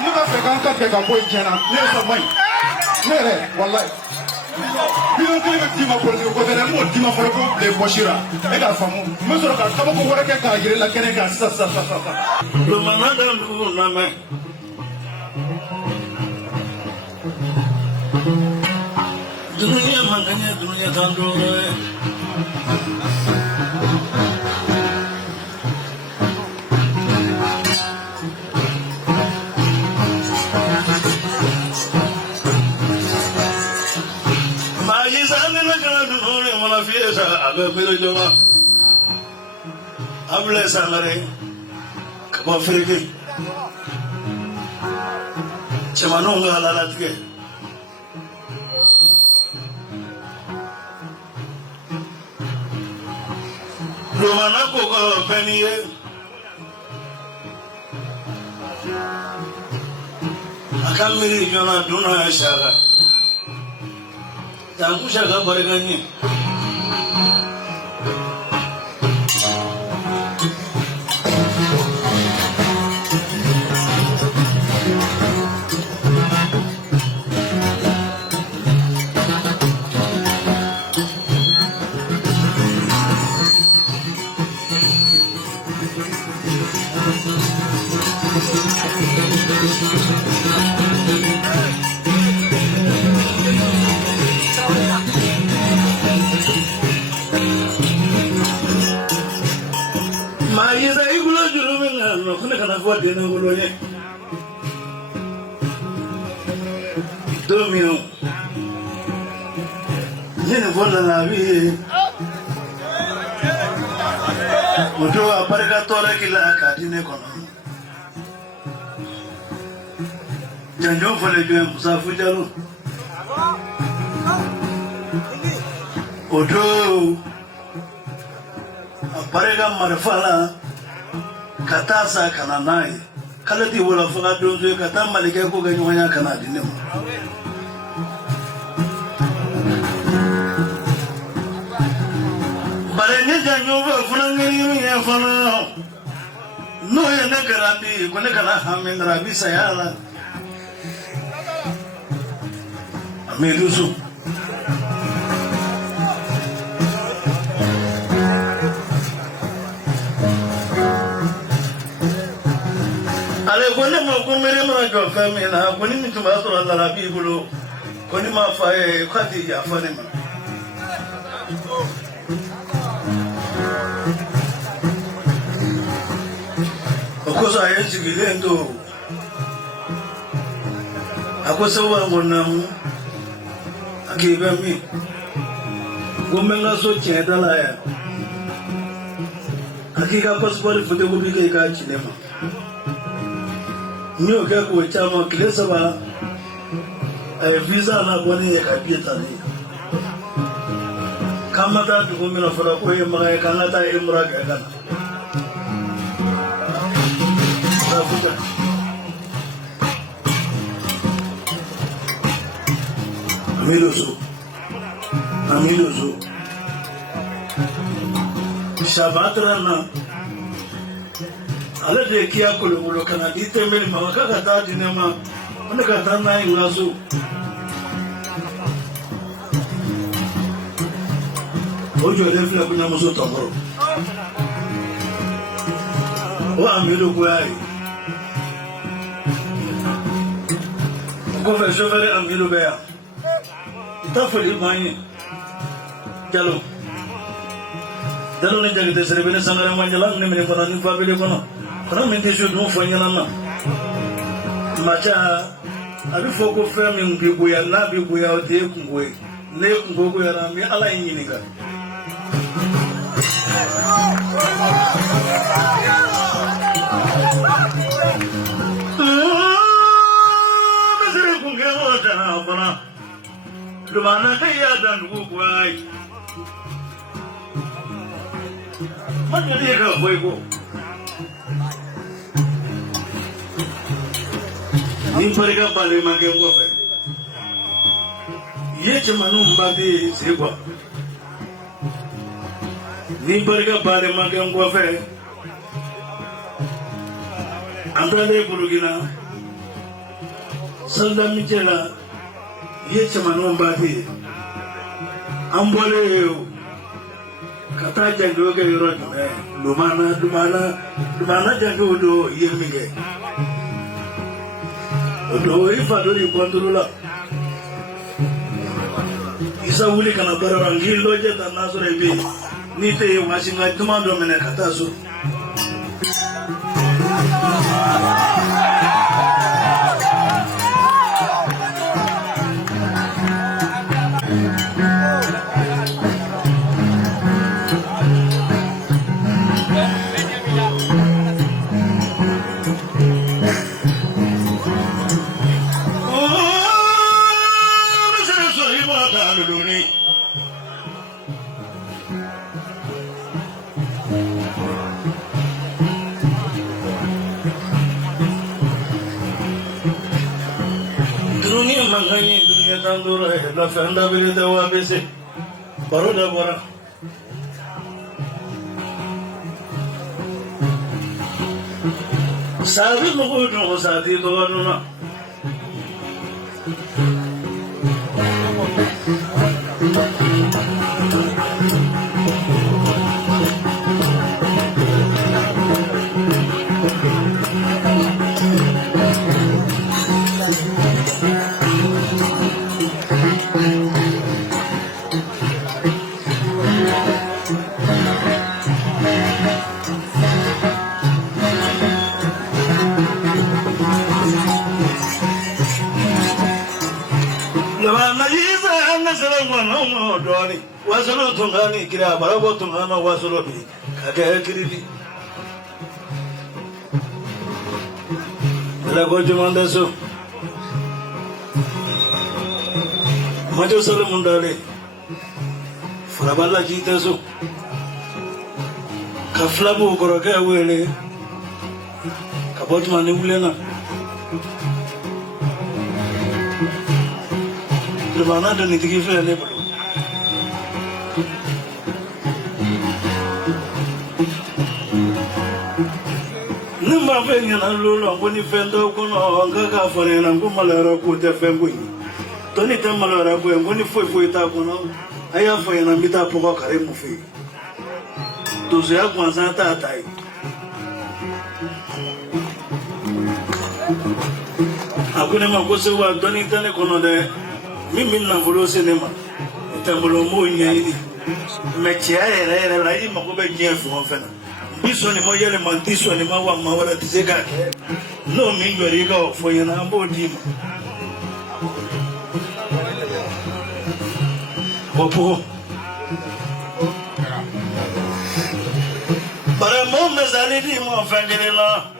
ne b'a fɛ k'an ka bɛn ka bɔ yen tiɲɛna ne ye sama ye ne yɛrɛ walayi miliyɔn kelen bɛ d'i ma politique ko fɛ dɛ n m'o d'i ma fɔlɔ ko bilen bɔsi la e k'a faamu n bɛ sɔrɔ ka kabako wɛrɛ kɛ k'a yɛrɛ la kɛnɛ kan sisan. Lumana da dugu lamɛn dunuya man kan ye dunuya kan dɔrɔn ye maa yi sa ne la kana dunun ye mana fiye sa a bɛ bere jɔma a bila sangare ka bɔ firike cɛmanninw ka halalatigɛ Lumana ko kɔrɔ fɛn ni ye a ka miiri jɔna duna ye saka janku saka barika ɲɛ dene wolo ye domino yene vola la vie moto apareka tore kila akadine kono janjo fole jo musafu jalo odo apareka marfala kata sa kana naye kala di wala faga donzo kata malike ko ga nyonya kana dinne mo bare ni janyo ba funangiri mi ya fana no ye ne garandi ko ne kana hamen rabi sayala amelusu ale kone ma ko mere ma jo famina ko ni mituma so la bibulo ko ni ma fa e khati ya fa ne ma ko sa ye jigilendo ako so wa ngona mu akiba mi ko menga so cheda la ya akika passport foto ko bi ke ka cinema Nyo ke ko chama kilesa ba visa na boni ya kapieta ni kama da du mina fara ko ye maga kana ta imra ga kana amiloso shabatra na ale de kia kolo kana ditemeli ma kaka ta dinema on ka ta na inglaso ojo de fla kunya muso tamboro o amelo kwai ko fe chevere amelo bea ta foli manye jalo dalo ne jagde serebele sangara manjala ne mene pata ni fabele kono kono men dejo dum fanyala na macha abi foko fe min bibuya na bibuya o de kungoy ne kungogo yara mi ala yini ga mesere kungewo ta bana lumana ya dan gukwai mana dia ke boyko ni perga bale mage ko fe ye chamanu mbati segwa ni perga bale mage ko fe andale bulugina Salda Michela, Yetchman Bati, Ambole, Kataja Goga, Lumana Jagodo, Yemige. Although if I do Pandula, Isa Wuli Canabara and Gil Loget and Nazare, Nite washing like Commando Menacatazo. La fenda vile de wa bese baroda bora sabi mo no sadi to wanuna no doni wasolo tungani kira barabo tungana wasolo bi kage kiridi la gojo mandaso majo solo mundale faraballa jitaso kaflabu goroga wele kabot mani ulena Rumana dan itu kifah ni perlu. Nama pengen lalu aku ni fendo kono angka kafane nangku malara ku te fembui. Toni te malara ku aku ni foi ta kono ayah foi na mita poko kare mufi. Tu saya kuasa ta tai. Aku ni mahu sewa toni te ne kono de. Mimi na volo cinema tambolo mo nyaidi mechia era la ima ko be nyen fu ofena biso ni mo yele mantiso ni mawa mawala tizeka no mi ngori ga fo yana mbodi opo para mo mezali di mo fangelela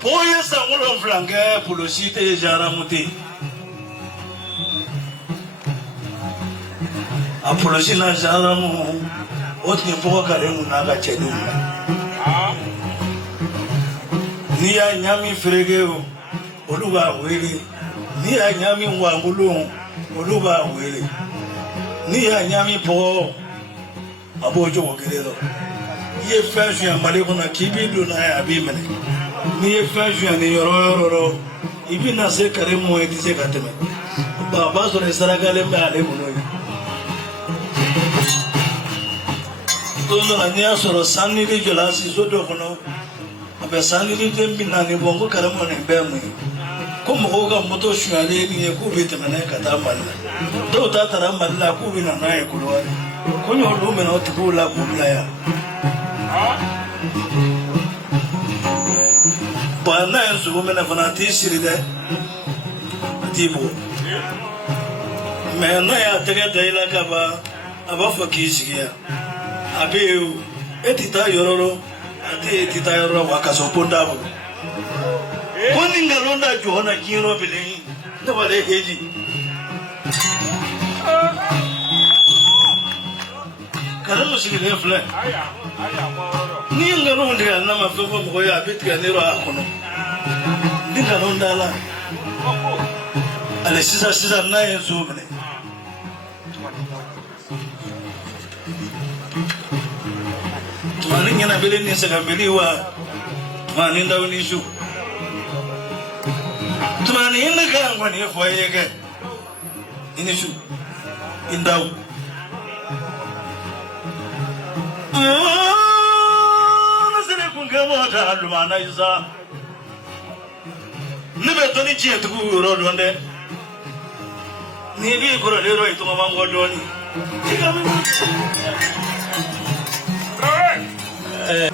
poye sangulo flange pulosite jaramuti apology na jaramu otni poko kare mu na ga chedu ni ya nyami fregeo oluba wele ni ya nyami wangulu oluba wele ni ya nyami po abojo wogelelo ye fashion ya maleko na kibidu na ya bimene ni ye fashion ni yororo ibi na se kare mu edise kateme baba so ne saragale me ale mu no tono anya soro sanni de jolasi sodo kono abe sanni de mbina ni bongo karamo ne bemu ko mo ga moto shuale ni ku bete mane kata malla do ta tara malla ku bina na e kulwari ko nyo do me no tukula ku ya bana ensu me na fanati siride tibo me na ya tege de la kaba aba fakisiya abe etita yororo ati etita yororo wakaso ponda bo koni ngalonda jona kino bele ndo wale heji karamu sigile fle ni ngalonda na mafofo mo ya bitka nero akono ngalonda la ale sisa na yesu bele Maling yana beli ni sekali wa maling dah unishu. tunani inda kan wani foye ga inishu indau nasire kun ga mota lumana isa ni be toni ci etu ro donde ni bi ko le ro itu mama ngodoni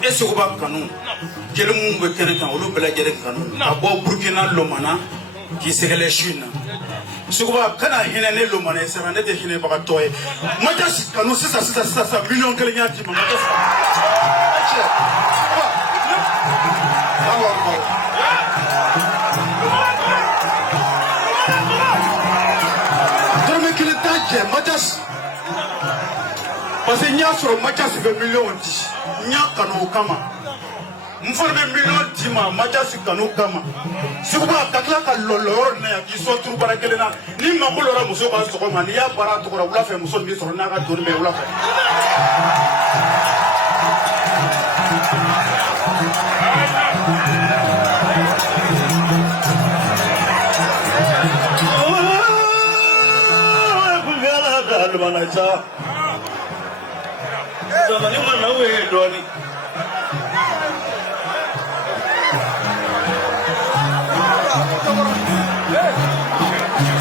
Esukuba kanu jeli mun be kere kan olu bela jeli kanu abo Burkina lomana ki segele shina sukuba kana hina ne lomana sema ne te hina baka toye majas kanu sisa million kele nyati ma majas Dorme kile taje majas parce que nya sur majas be million ti nya kanu kama mforbe million ti ma majas kanu kama sukuba kakla ka lolo na ya ki so turu barakele na ni ma ko lora muso ba so ma ni ya bara to ko wala fe muso mi so na ka dorme wala fe Almanaisa zamani mana we doni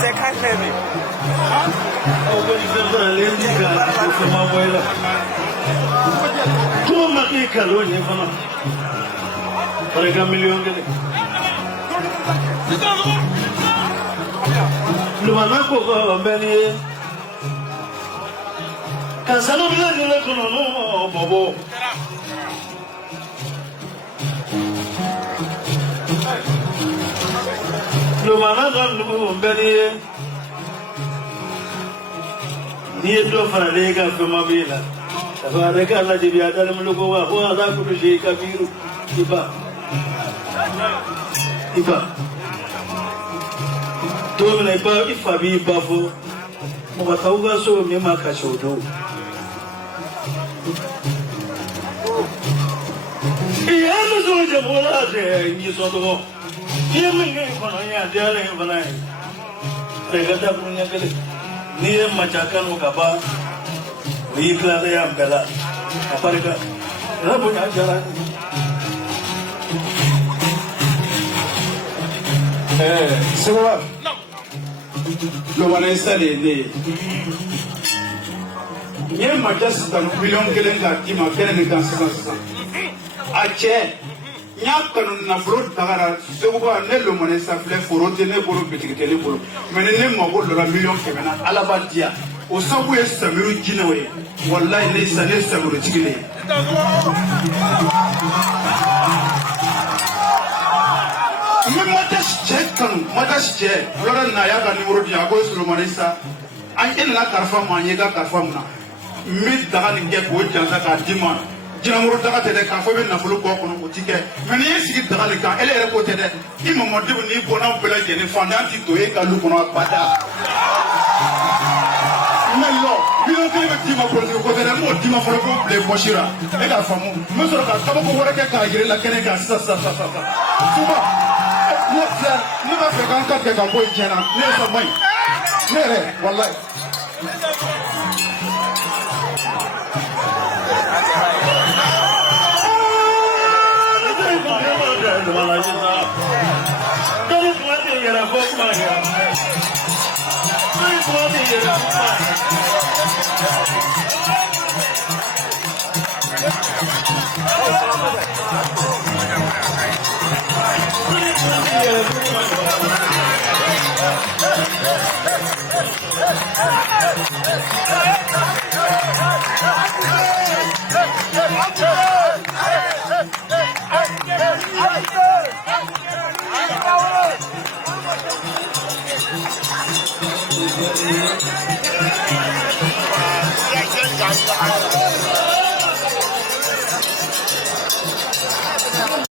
se kalle mi o ko ni fera lendi ga ko ma boyla to ma ki kalo ni fana pare ga million gele lumana ko ko mbeni Kasano bila dile kono no bobo. Lumana don lugu mbeni. Ni do fara lega fema bila. Fara ka Allah jibi adal mulugo wa huwa za ku shi kabiru iba. To mina iba ifa bi bafo. Mo batauga so me makashodo. Iya so jabola de ni so do. Iya mingi kono ya dare banai. Regata punya kali. Ni macakan ukaba. Wi kala ya bela. Apa reka? Rabu ya jalan. Sewa lomana isale ne ye majas tan million kelen ka kima kelen kan sisan ache nya kanu na frod tagara seguba ne lomana sa fle forote ne bolo bitikele bolo mene ne mago lora million kemena alabadia o sabu e samiru jinawe wallahi ne sane samiru tikile Matas che lora na ya ga numero dia ko suru marisa an ken na karfa ma yega karfa muna mi daga ni ge ko jansa ka dima jina muru daga te de ka fo be na fulu ko kono ko tike men yi sigi daga ni ka ele re ko te de immo modibu ni ko na bela je ni fandanti to e ka lu kono pada mello bi o ke be dima ko ko te de mo dima fo ko le boshira e ka famu mo so ka ko wora ke ka gire la kene ka sa suba ne b'a fɛ k'an ka kɛ ka bɔ yen tiɲɛ na ne yɛrɛ man ɲi ne yɛrɛ walayi. Yes,